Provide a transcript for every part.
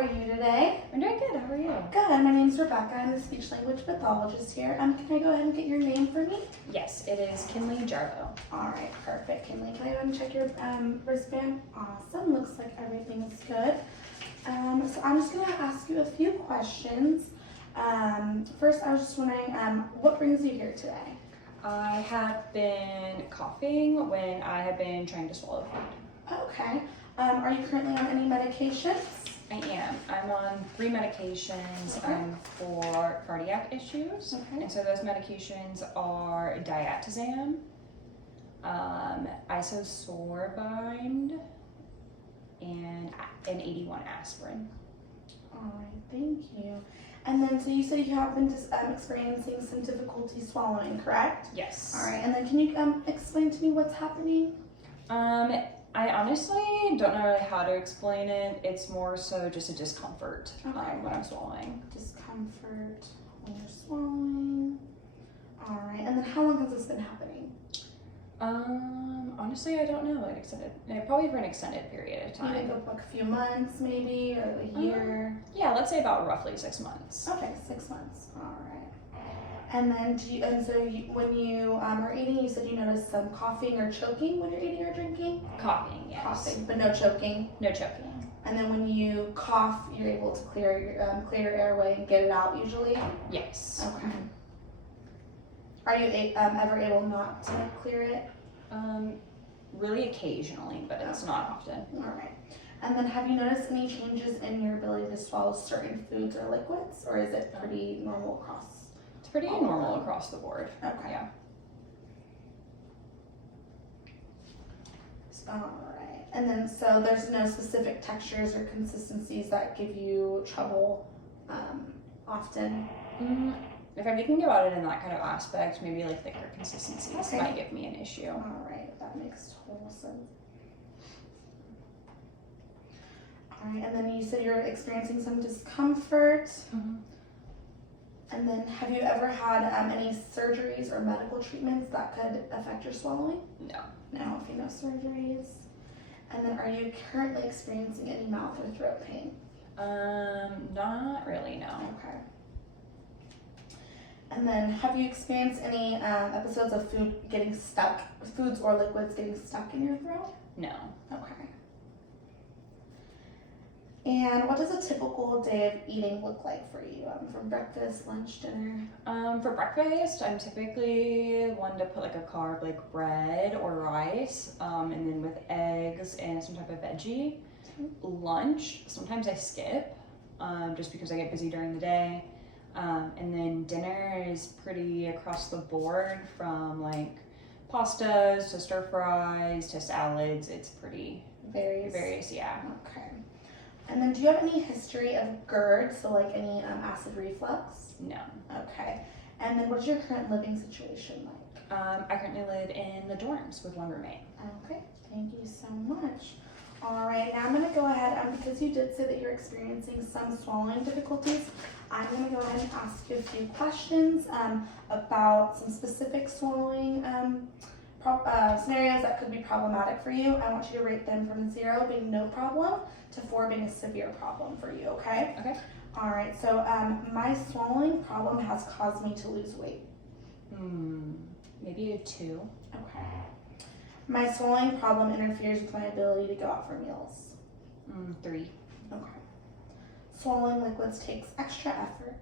are you today? I'm doing good. How are you? Good. My name's Rebecca. I'm a speech language pathologist here. Can I go ahead and get your name for me? Yes, it is Kinley Jarbo. All right, perfect. Kinley, can I go ahead and check your wristband? Awesome. Looks like everything is good. So I'm just going to ask you a few questions. First, I was just wondering, what brings you here today? I have been coughing when I have been trying to swallow food. Okay. Are you currently on any medications? I am. I'm on 3 medications for cardiac issues. Okay. And so those medications are diatazam, isosorbine, and an 81 aspirin. All right, thank you. And then, so you said you have been experiencing some difficulty swallowing, correct? Yes. All right, and then can you explain to me what's happening? I honestly don't know really how to explain it. It's more so just a discomfort when I'm swallowing. Discomfort when you're swallowing. All right, and then how long has this been happening? Honestly, I don't know. Probably for an extended period of time. You think of like a few months, maybe, or a year? Yeah, let's say about roughly 6 months. Okay, 6 months. All right. And then, when you are eating, you said you noticed some coughing or choking when you're eating or drinking? Coughing, yes. Coughing, but no choking? No choking. And then when you cough, you're able to clear your airway and get it out usually? Yes. Okay. Are you ever able not to clear it? Really occasionally, but it's not often. All right. And then have you noticed any changes in your ability to swallow certain foods or liquids, or is it pretty normal across? It's pretty normal across the board. Okay. Yeah. All right. And then, so there's no specific textures or consistencies that give you trouble often? If I'm thinking about it in that kind of aspect, maybe like thicker consistencies might give me an issue. All right, that makes total sense. All right, and then you said you're experiencing some discomfort. And then have you ever had any surgeries or medical treatments that could affect your swallowing? No. No, okay, no surgeries. And then are you currently experiencing any mouth or throat pain? Not really, no. Okay. And then have you experienced any episodes of foods or liquids getting stuck in your throat? No. Okay. And what does a typical day of eating look like for you? From breakfast, lunch, dinner? For breakfast, I'm typically one to put like a carb like bread or rice, and then with eggs and some type of veggie. Lunch, sometimes I skip, just because I get busy during the day. And then dinner is pretty across the board, from like pastas to stir fries to salads. It's pretty various, yeah. Okay. And then do you have any history of GERD, so like any acid reflux? No. Okay. And then what's your current living situation like? I currently live in the dorms with one roommate. Okay, thank you so much. All right, now I'm going to go ahead, because you did say that you're experiencing some swallowing difficulties, I'm going to go ahead and ask you a few questions about some specific swallowing scenarios that could be problematic for you. I want you to rate them from 0 being no problem to 4 being a severe problem for you, okay? Okay. All right, so my swallowing problem has caused me to lose weight. Maybe a 2. Okay. My swallowing problem interferes with my ability to go out for meals. 3. Okay. Swallowing liquids takes extra effort.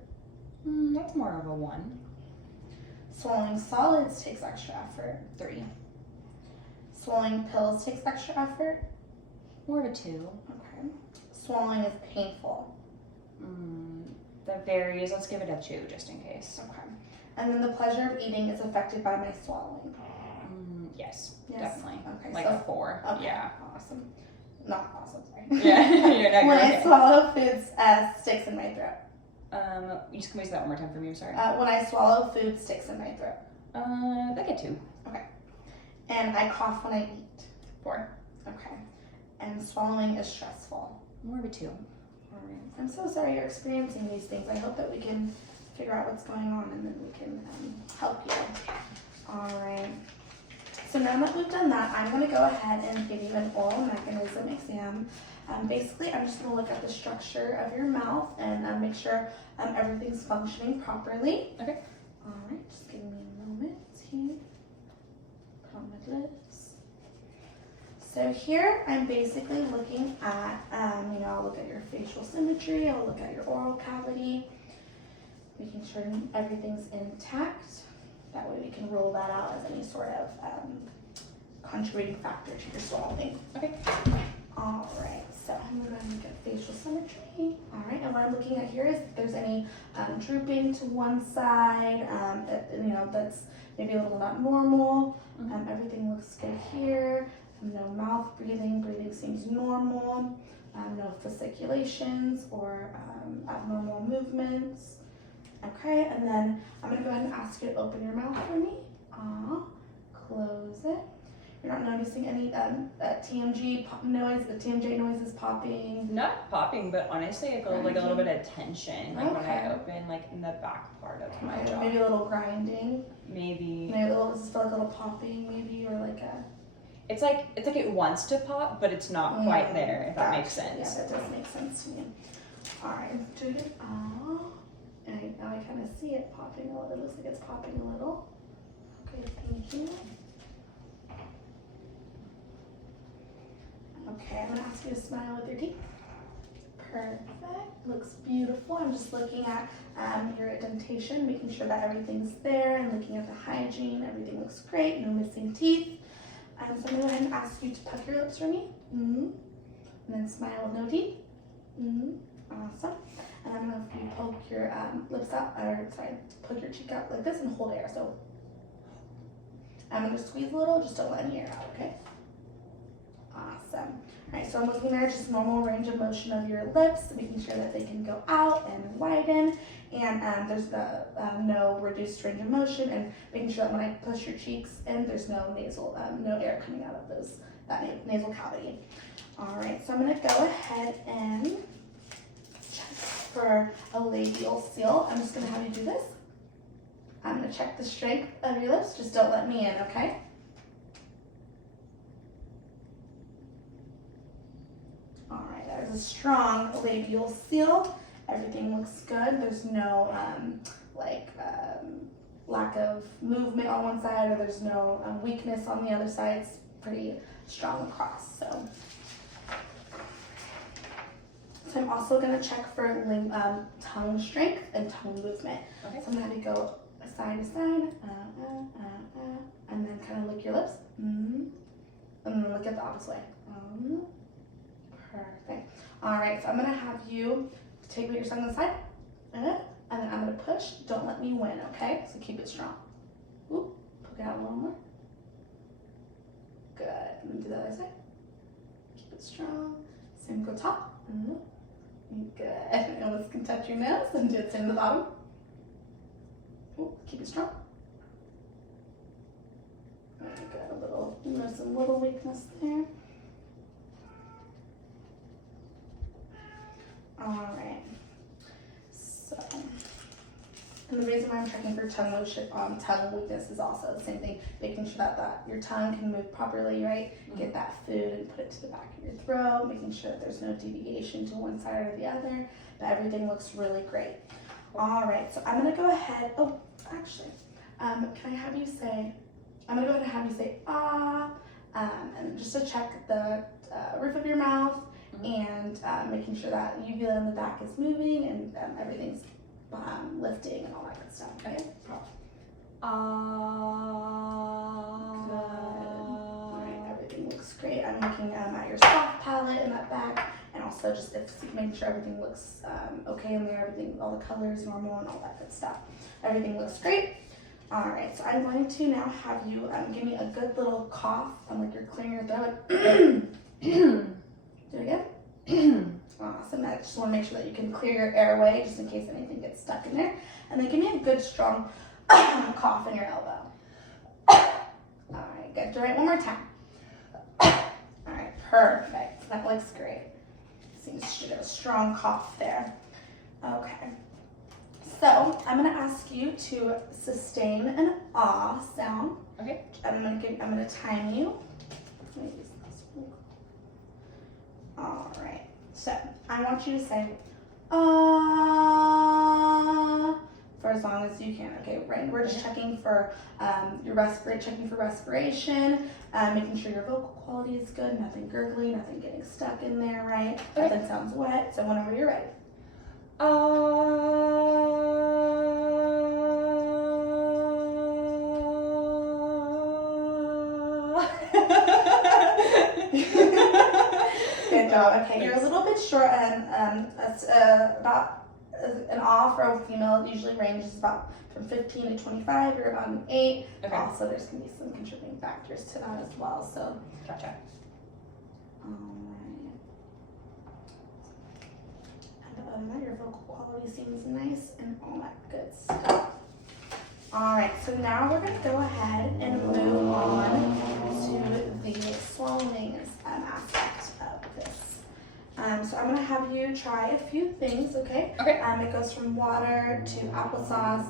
That's more of a 1. Swallowing solids takes extra effort. 3. Swallowing pills takes extra effort. More of a 2. Okay. Swallowing is painful. That varies. Let's give it a 2 just in case. Okay. And then the pleasure of eating is affected by my swallowing. Yes, Yes. definitely. Okay. Like a 4. Okay. Yeah. Awesome. Not awesome, sorry. Yeah. You're When I okay. swallow food, sticks in my throat. You just can say that one more time for me. I'm sorry. When I swallow food, sticks in my throat. Like a 2. Okay. And I cough when I eat. 4. Okay. And swallowing is stressful. More of a 2. All right. I'm so sorry you're experiencing these things. I hope that we can figure out what's going on and then we can help you. All right. So now that we've done that, I'm going to go ahead and give you an oral mechanism exam. Basically, I'm just going to look at the structure of your mouth and make sure everything's functioning properly. Okay. All right, just give me a moment here. Put on my gloves. So here, I'm basically looking at, I'll look at your facial symmetry, I'll look at your oral cavity, making sure everything's intact. That way we can rule that out as any sort of contributing factor to your swallowing. Okay. All right, so I'm going to look at facial symmetry. All right, and what I'm looking at here is if there's any drooping to one side, that's maybe a little not normal. Everything looks good here. No mouth breathing. Breathing seems normal. No fasciculations or abnormal movements. Okay, and then I'm going to go ahead and ask you to open your mouth for me. Close it. You're not noticing any TMJ noises popping? Not popping, but honestly, I feel like a little bit of tension, like when I open, like in the back part of my jaw. Maybe a little grinding. Maybe. Maybe does it feel like a little popping, maybe, or like a. It's like it wants to pop, but it's not quite there. If that makes sense. Yeah, that does make sense to me. All right, do it. And now I kind of see it popping a little. It looks like it's popping a little. Okay, thank you. Okay, I'm gonna ask you to smile with your teeth. Perfect. Looks beautiful. I'm just looking at your dentation, making sure that everything's there, and looking at the hygiene. Everything looks great. No missing teeth. So I'm gonna go ahead and ask you to puck your lips for me. And then smile with no teeth. Awesome. And I'm gonna have you poke your lips out, poke your cheek out like this and hold air. So I'm gonna squeeze a little, just don't let any air out, okay? Awesome. All right, so I'm looking there, just normal range of motion of your lips, making sure that they can go out and widen, and there's no reduced range of motion, and making sure that when I push your cheeks in, there's no no air coming out of that nasal cavity. All right, so I'm gonna go ahead and check for a labial seal. I'm just gonna have you do this. I'm gonna check the strength of your lips. Just don't let me in, okay? All right, there's a strong labial seal. Everything looks good. There's no lack of movement on one side, or there's no weakness on the other side. It's pretty strong across. So I'm also gonna check for tongue strength and tongue movement. Okay. So I'm gonna have you go side to side, and then kind of lick your lips, and then look at the opposite way. Perfect. All right, so I'm gonna have you take your tongue to the side, and then I'm gonna push. Don't let me win, okay? So keep it strong. Poke it out a little more. Good. Let me do the other side. Keep it strong. Same go top. Good. Now this can touch your nose and do it same to the bottom. Keep it strong. Good. There's a little weakness there. All right. So, and the reason why I'm checking for tongue motion, tongue weakness is also the same thing, making sure that your tongue can move properly, right? Get that food and put it to the back of your throat, making sure that there's no deviation to one side or the other, but everything looks really great. All right, so I'm gonna go ahead, can I have you say, I'm gonna go ahead and have you say, and just to check the roof of your mouth, and making sure that uvula in the back is moving and everything's lifting and all that good stuff. Okay. Good. All right, everything looks great. I'm looking at your soft palate in that back, and also just making sure everything looks okay in there. All the colors normal and all that good stuff. Everything looks great. All right, so I'm going to now have you give me a good little cough, like you're clearing your throat. Do it again. Awesome. I just want to make sure that you can clear your airway just in case anything gets stuck in there. And then give me a good strong cough in your elbow. All right, good. Do it one more time. All right, perfect. That looks great. Seems you should have a strong cough there. Okay. So I'm going to ask you to sustain an ah sound. Okay. I'm gonna time you. Let me use this one. All right. So I want you to say for as long as you can. Okay, right. We're just checking for checking for respiration, making sure your vocal quality is good, nothing gurgly, nothing getting stuck in there, right? Okay. Nothing sounds wet. So whenever you're ready. Good job. Okay, you're a little bit short, and about an awe for a female usually ranges about from 15 to 25. You're about an 8. Okay. Also, there's gonna be some contributing factors to that as well. So, Gotcha. alright. And other than that, your vocal quality seems nice and all that good stuff. Alright, so now we're gonna go ahead and move on to the swallowing aspect of this. So I'm gonna have you try a few things, okay? Okay. It goes from water to applesauce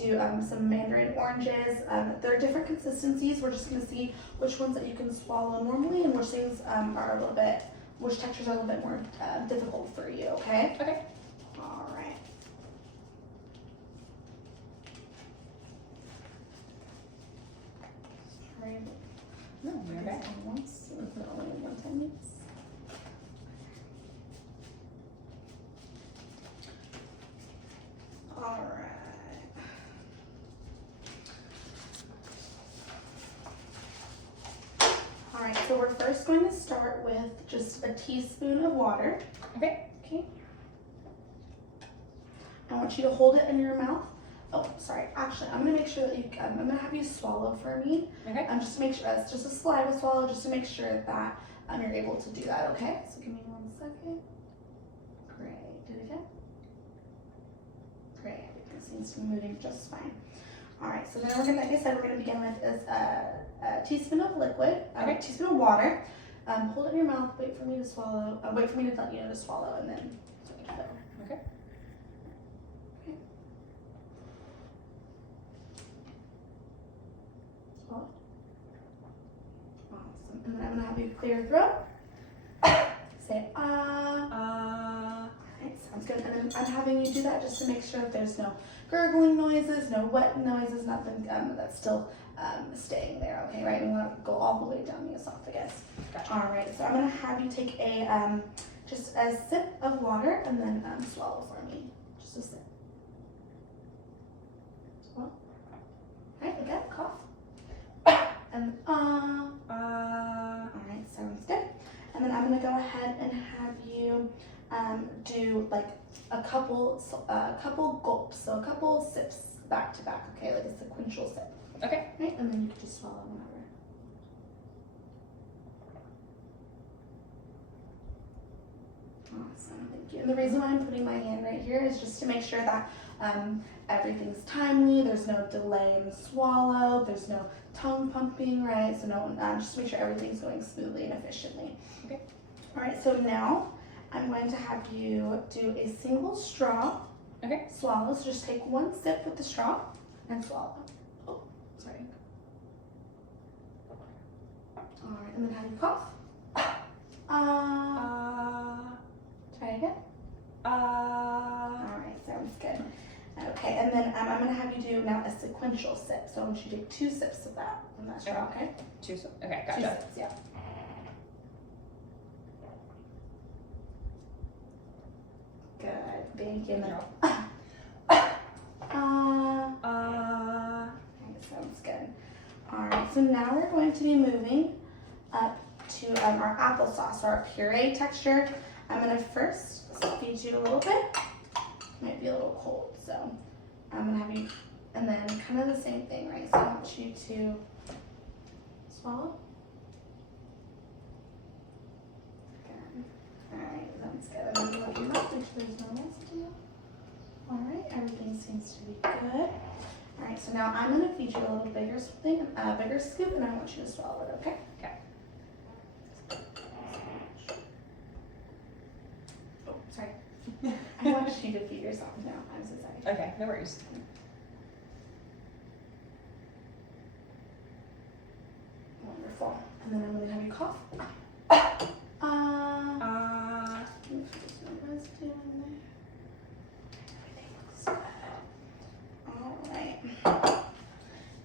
to some mandarin oranges. They're different consistencies. We're just gonna see which ones that you can swallow normally and which things are a little bit, which textures are a little bit more difficult for you, okay? Okay. All right. Sorry. No, you're okay. Once, only one time use. All right. All right, so we're first going to start with just a teaspoon of water. Okay. Okay. I want you to hold it in your mouth. Oh, sorry. Actually, I'm gonna make sure that you. I'm gonna have you swallow for me. Okay. Just to make sure it's just a saliva swallow, just to make sure that you're able to do that. Okay. So give me 1 second. Great. Do it again. Great. Everything seems to be moving just fine. All right. So then we're gonna, like I said, we're gonna begin with a teaspoon of liquid. Okay. A teaspoon of water. Hold it in your mouth. Wait for me to swallow. Wait for me to let you know to swallow, and then. Okay. Awesome. And then I'm gonna have you clear your throat. Say Alright, sounds good. And then I'm having you do that just to make sure that there's no gurgling noises, no wet noises, nothing that's still staying there. Okay, right? We want to go all the way down the esophagus. Gotcha. All right. So I'm gonna have you take a just a sip of water and then swallow for me. Just a sip. Swallow. Alright, again, cough. And alright, sounds good. And then I'm gonna go ahead and have you do like a couple gulps, so a couple sips back to back, okay, like a sequential sip. Okay. Right, and then you can just swallow whenever. Awesome, thank you. And the reason why I'm putting my hand right here is just to make sure that everything's timely, there's no delay in the swallow, there's no tongue pumping, right? So no, just to make sure everything's going smoothly and efficiently. Okay. All right, so now I'm going to have you do a single straw Okay. swallow. So just take one sip with the straw and swallow. Oh, sorry. All right, and then have you cough. Try again. All right, sounds good. Okay, and then I'm gonna have you do now a sequential sip. So I want you to take 2 sips of that from that straw, okay? 2 sips. Okay, 2 gotcha. sips, yeah. Good, thank you. And then, okay, sounds good. All right, so now we're going to be moving up to our applesauce, or our puree texture. I'm gonna first feed you a little bit. Might be a little cold, so I'm gonna have you, and then kind of the same thing, right? So I want you to swallow. Good. All right, sounds good. I'm gonna look your mouth, make sure there's no residue. All right, everything seems to be good. All right, so now I'm gonna feed you a little bigger thing, bigger scoop, and I want you to swallow it. Okay? Okay. Oh, sorry. I want you to feed yourself now. I'm so sorry. Okay, no worries. And then I'm going to have you cough. Residue in there. Everything looks good. Alright.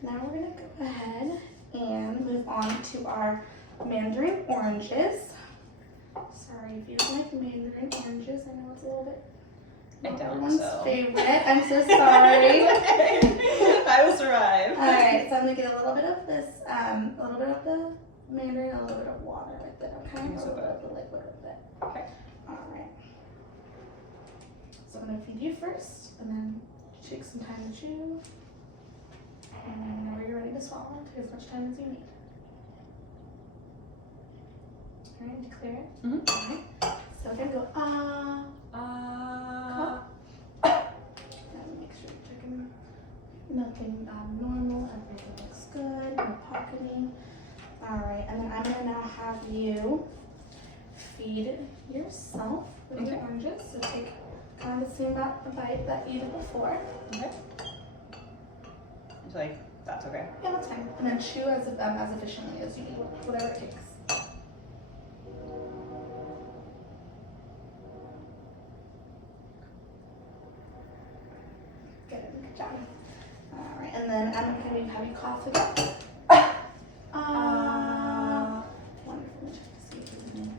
Now we're going to go ahead and move on to our mandarin oranges. Sorry if you don't like mandarin oranges. I know it's a little bit I don't, everyone's so. favorite. I'm so sorry. I will survive. Alright, so I'm going to get a little bit of this, a little bit of the mandarin, and a little bit of water with it, okay? A little bit of the liquid with it. Okay. Alright. So I'm going to feed you first, and then take some time to chew. And whenever you're ready to swallow, take as much time as you need. Alright, did you clear it? Mm-hmm. Alright. So we're going to go, and make sure you're checking nothing abnormal, everything looks good, no pocketing. Alright, and then I'm going to now have you feed yourself with your oranges. So take kind of the same amount of bite that you did before. Okay. So like, that's okay. Yeah, that's fine. And then chew as efficiently as you need, whatever it takes. Good job. Alright, and then I'm going to have you cough again. Wonderful. Let me check to see if there's any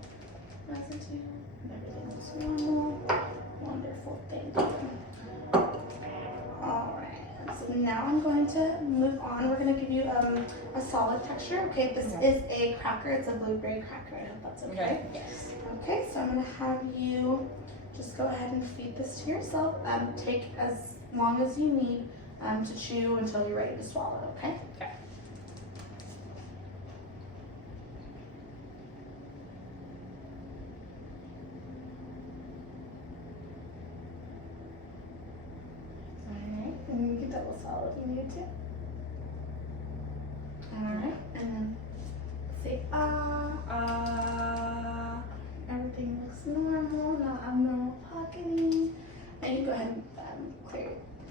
residue. Everything looks normal. Wonderful. Thank you. Alright, so now I'm going to move on. We're going to give you a solid texture. Okay, this is a cracker. It's a blueberry cracker. I hope that's okay. Yes. Okay, so I'm going to have you just go ahead and feed this to yourself. Take as long as you need to chew until you're ready to swallow, okay? Okay. Alright, and you can double swallow if you need to. Alright, and then say everything looks normal, not abnormal pocketing. And you go ahead and clear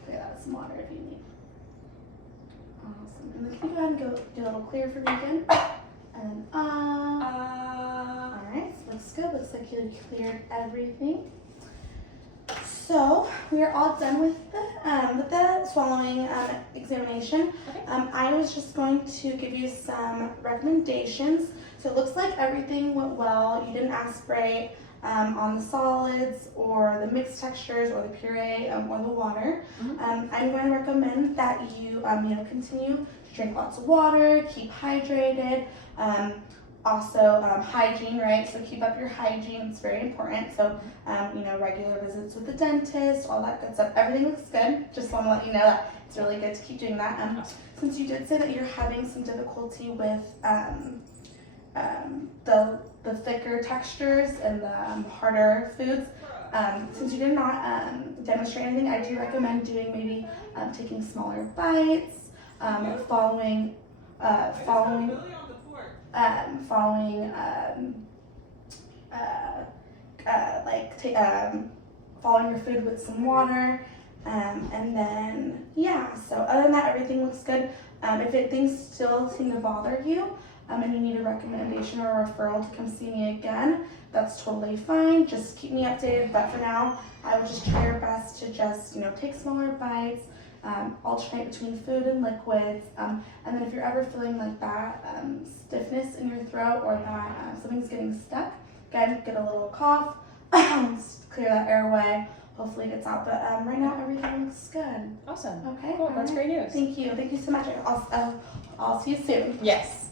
that with some water if you need. Awesome. And then can you go ahead and go do a little clear for me again? And then Alright, so looks good. Looks like you cleared everything. So we are all done with the swallowing examination. Okay. I was just going to give you some recommendations. So it looks like everything went well. You didn't aspirate on the solids or the mixed textures or the puree or the water. Mm-hmm. I'm going to recommend that you continue to drink lots of water, keep hydrated. Also, hygiene, right? So keep up your hygiene, it's very important. So, regular visits with the dentist, all that good stuff. Everything looks good. Just want to let you know that it's really good to keep doing that. Since you did say that you're having some difficulty with the thicker textures and the harder foods, since you did not demonstrate anything, I do recommend doing maybe taking smaller bites, following your food with some water, and then so other than that, everything looks good. If things still seem to bother you, and you need a recommendation or a referral to come see me again, that's totally fine. Just keep me updated, but for now, I would just try your best to just take smaller bites, alternate between food and liquids, and then if you're ever feeling like that stiffness in your throat or that something's getting stuck, again, get a little cough, clear that airway, hopefully it gets out, but right now everything looks good. Awesome. Okay. Cool. That's great news. Thank you so much. I'll see you soon. Yes.